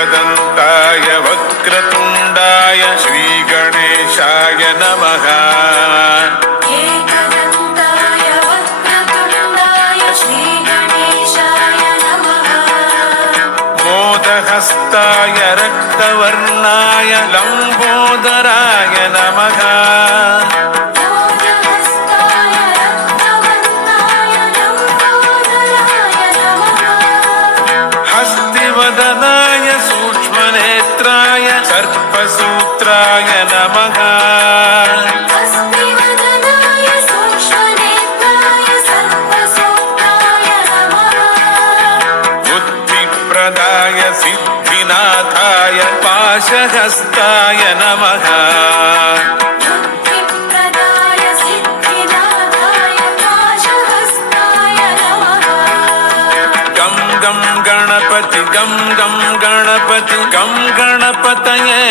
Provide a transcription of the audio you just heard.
एकदन्ताय वक्रतुण्डाय श्रीगणेशाय नमः। एकदन्ताय वक्रतुण्डाय श्रीगणेशाय नमः। मोदहस्ताय रक्तवर्णाय लम्बोदराय नमः। मोदहस्ताय रक्तवर्णाय लम्बोदराय नमः। हस्तिवदनाय सूक्ष्मनेत्राय सर्पसूत्राय नमः। हस्तिवदनाय सूक्ष्मनेत्राय सर्पसूत्राय नमः। बुद्धिप्रदाय सिद्धिनाथाय पाशहस्ताय नमः। बुद्धिप्रदाय सिद्धिनाथाय पाशहस्ताय नमः। गं गं गणपति गं गं गणपति गं गणपतये